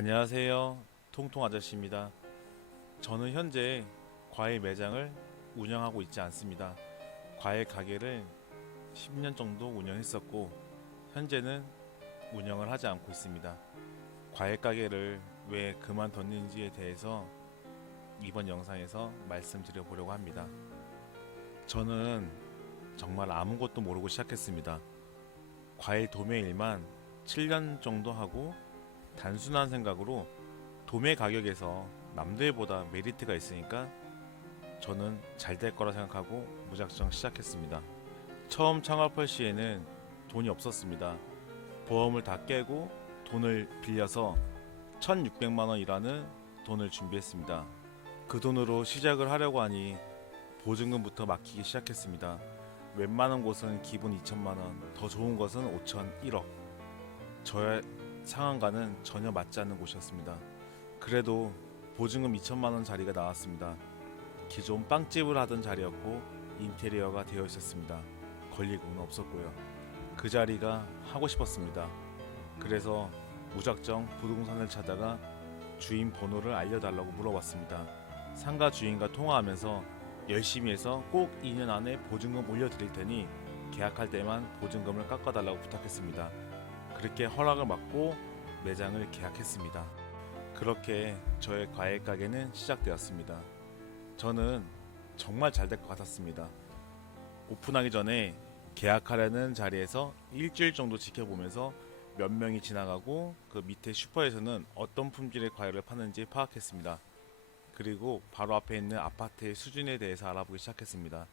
안녕하세요. 통통 아저씨입니다. 저는 현재 과일 매장을 운영하고 있지 않습니다. 과일 가게를 10년 정도 운영했었고 현재는 운영을 하지 않고 있습니다. 과일 가게를 왜 그만뒀는지에 대해서 이번 영상에서 말씀드려 보려고 합니다. 저는 정말 아무것도 모르고 시작했습니다. 과일 도매 일만 7년 정도 하고 단순한 생각으로 도매 가격에서 남들보다 메리트가 있으니까 저는 잘 될 거라 생각하고 무작정 시작했습니다. 처음 창업할 시에는 돈이 없었습니다. 보험을 다 깨고 돈을 빌려서 1600만 원이라는 돈을 준비했습니다. 그 돈으로 시작을 하려고 하니 보증금부터 막히기 시작했습니다. 웬만한 곳은 기본 2천만 원, 더 좋은 곳은 5천, 1억. 저의 상황과는 전혀 맞지 않는 곳이었습니다. 그래도 보증금 2천만 원 자리가 나왔습니다. 기존 빵집을 하던 자리였고 인테리어가 되어 있었습니다. 권리금은 없었고요. 그 자리가 하고 싶었습니다. 그래서 무작정 부동산을 찾아가 주인 번호를 알려달라고 물어봤습니다. 상가 주인과 통화하면서 열심히 해서 꼭 2년 안에 보증금 올려드릴 테니 계약할 때만 보증금을 깎아달라고 부탁했습니다. 그렇게 허락을 받고 매장을 계약했습니다. 그렇게 저의 과일 가게는 시작되었습니다. 저는 정말 잘 될 것 같았습니다. 오픈하기 전에 계약하려는 자리에서 일주일 정도 지켜보면서 몇 명이 지나가고 그 밑에 슈퍼에서는 어떤 품질의 과일을 파는지 파악했습니다. 그리고 바로 앞에 있는 아파트의 수준에 대해서 알아보기 시작했습니다.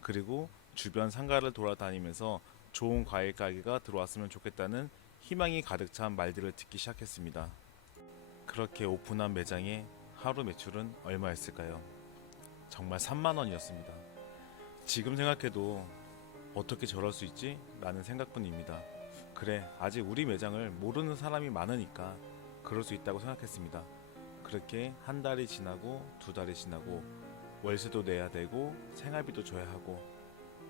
그리고 주변 상가를 돌아다니면서 좋은 과일 가게가 들어왔으면 좋겠다는 희망이 가득 찬 말들을 듣기 시작했습니다. 그렇게 오픈한 매장의 하루 매출은 얼마였을까요? 정말 3만 원이었습니다. 지금 생각해도 어떻게 저럴 수 있지? 라는 생각뿐입니다. 그래, 아직 우리 매장을 모르는 사람이 많으니까 그럴 수 있다고 생각했습니다. 그렇게 한 달이 지나고 두 달이 지나고 월세도 내야 되고 생활비도 줘야 하고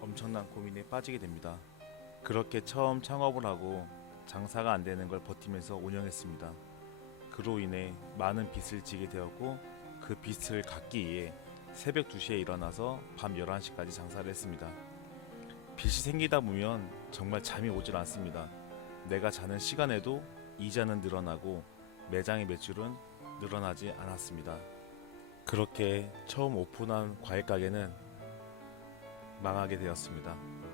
엄청난 고민에 빠지게 됩니다. 그렇게 처음 창업을 하고 장사가 안 되는 걸 버티면서 운영했습니다. 그로 인해 많은 빚을 지게 되었고 그 빚을 갚기 위해 새벽 2시에 일어나서 밤 11시까지 장사를 했습니다. 빚이 생기다 보면 정말 잠이 오질 않습니다. 내가 자는 시간에도 이자는 늘어나고 매장의 매출은 늘어나지 않았습니다. 그렇게 처음 오픈한 과일 가게는 망하게 되었습니다.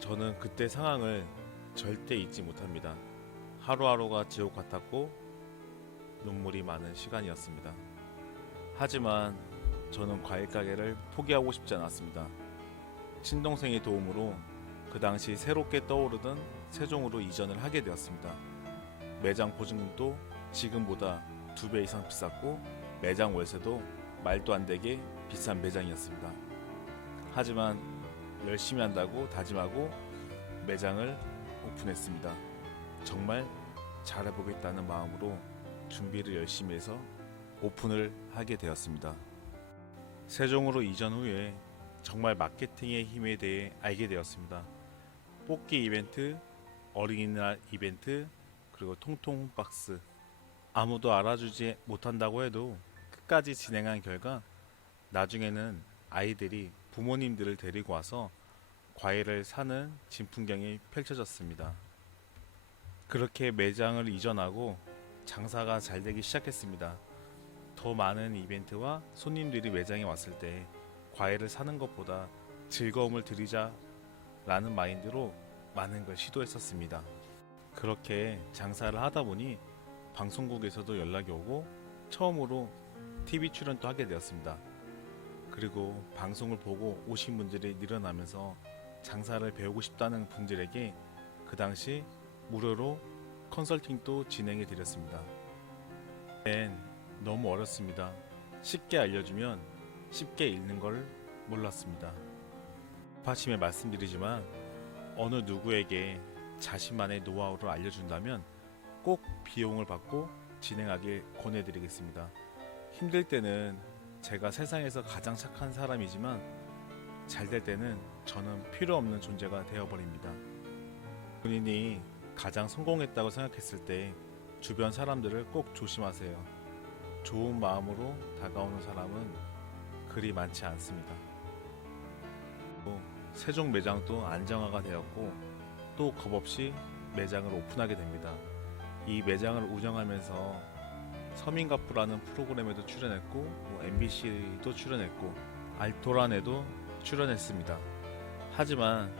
저는 그때 상황을 절대 잊지 못합니다. 하루하루가 지옥 같았고 눈물이 많은 시간이었습니다. 하지만 저는 과일 가게를 포기하고 싶지 않았습니다. 친동생의 도움으로 그 당시 새롭게 떠오르던 세종으로 이전을 하게 되었습니다. 매장 보증금도 지금보다 두 배 이상 비쌌고 매장 월세도 말도 안 되게 비싼 매장이었습니다. 하지만 열심히 한다고 다짐하고 매장을 오픈했습니다. 정말 잘해보겠다는 마음으로 준비를 열심히 해서 오픈을 하게 되었습니다. 세종으로 이전 후에 정말 마케팅의 힘에 대해 알게 되었습니다. 뽑기 이벤트, 어린이날 이벤트, 그리고 통통 홈박스. 아무도 알아주지 못한다고 해도 끝까지 진행한 결과 나중에는 아이들이 부모님들을 데리고 와서 과일을 사는 진풍경이 펼쳐졌습니다. 그렇게 매장을 이전하고 장사가 잘 되기 시작했습니다. 더 많은 이벤트와 손님들이 매장에 왔을 때 과일을 사는 것보다 즐거움을 드리자 라는 마인드로 많은 걸 시도했었습니다. 그렇게 장사를 하다 보니 방송국에서도 연락이 오고 처음으로 TV 출연도 하게 되었습니다. 그리고 방송을 보고 오신 분들이 늘어나면서 장사를 배우고 싶다는 분들에게 그 당시 무료로 컨설팅도 진행해 드렸습니다. 땐 너무 어렸습니다. 쉽게 알려주면 쉽게 읽는 걸 몰랐습니다. 파심에 말씀드리지만 어느 누구에게 자신만의 노하우를 알려준다면 꼭 비용을 받고 진행하길 권해드리겠습니다. 힘들 때는 제가 세상에서 가장 착한 사람이지만 잘 될 때는 저는 필요 없는 존재가 되어버립니다. 본인이 가장 성공했다고 생각했을 때 주변 사람들을 꼭 조심하세요. 좋은 마음으로 다가오는 사람은 그리 많지 않습니다. 또 세종 매장도 안정화가 되었고 또 겁없이 매장을 오픈하게 됩니다. 이 매장을 운영하면서 서민가프라는 프로그램에도 출연했고 뭐 MBC도 출연했고 알토란에도 출연했습니다. 하지만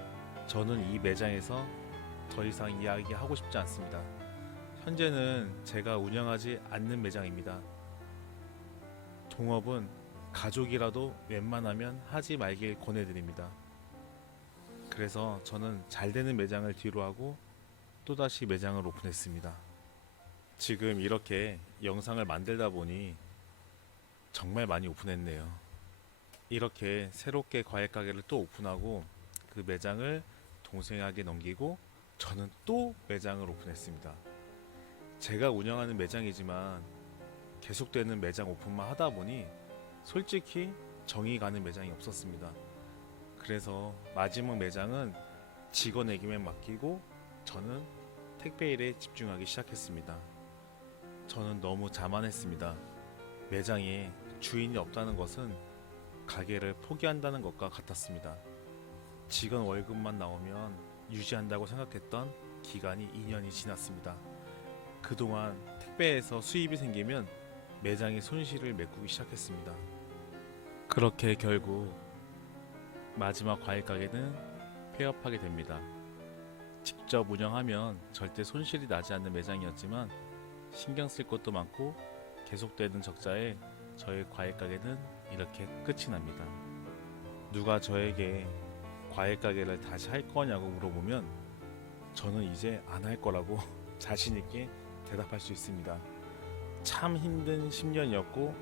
저는 이 매장에서 더 이상 이야기하고 싶지 않습니다. 현재는 제가 운영하지 않는 매장입니다. 동업은 가족이라도 웬만하면 하지 말길 권해드립니다. 그래서 저는 잘 되는 매장을 뒤로 하고 또다시 매장을 오픈했습니다. 지금 이렇게 영상을 만들다 보니 정말 많이 오픈했네요. 이렇게 새롭게 과일 가게를 또 오픈하고 그 매장을 동생에게 넘기고 저는 또 매장을 오픈했습니다. 제가 운영하는 매장이지만 계속되는 매장 오픈만 하다 보니 솔직히 정이 가는 매장이 없었습니다. 그래서 마지막 매장은 직원에게만 맡기고 저는 택배 일에 집중하기 시작했습니다. 저는 너무 자만했습니다. 매장에 주인이 없다는 것은 가게를 포기한다는 것과 같았습니다. 직원 월급만 나오면 유지한다고 생각했던 기간이 2년이 지났습니다. 그동안 택배에서 수입이 생기면 매장이 손실을 메꾸기 시작했습니다. 그렇게 결국 마지막 과일 가게는 폐업하게 됩니다. 직접 운영하면 절대 손실이 나지 않는 매장이었지만 신경 쓸 것도 많고 계속되는 적자에 저의 과일 가게는 이렇게 끝이 납니다. 누가 저에게 과일 가게를 다시 할 거냐고 물어보면 저는 이제 안 할 거라고 자신 있게 대답할 수 있습니다. 참 힘든 10년이었고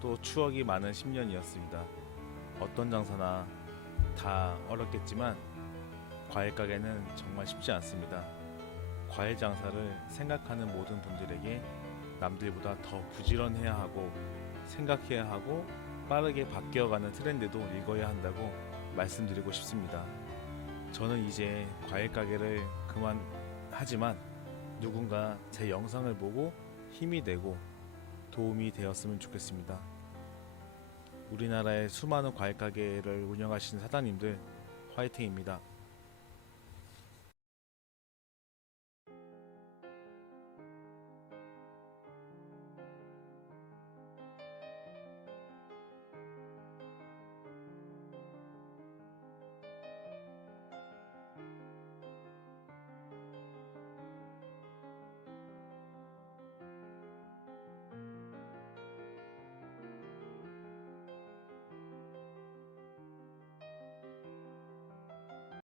또 추억이 많은 10년이었습니다. 어떤 장사나 다 어렵겠지만 과일 가게는 정말 쉽지 않습니다. 과일 장사를 생각하는 모든 분들에게 남들보다 더 부지런해야 하고 생각해야 하고 빠르게 바뀌어가는 트렌드도 읽어야 한다고 말씀드리고 싶습니다. 저는 이제 과일 가게를 그만 하지만 누군가 제 영상을 보고 힘이 되고 도움이 되었으면 좋겠습니다. 우리나라의 수많은 과일 가게를 운영하시는 사장님들 화이팅입니다.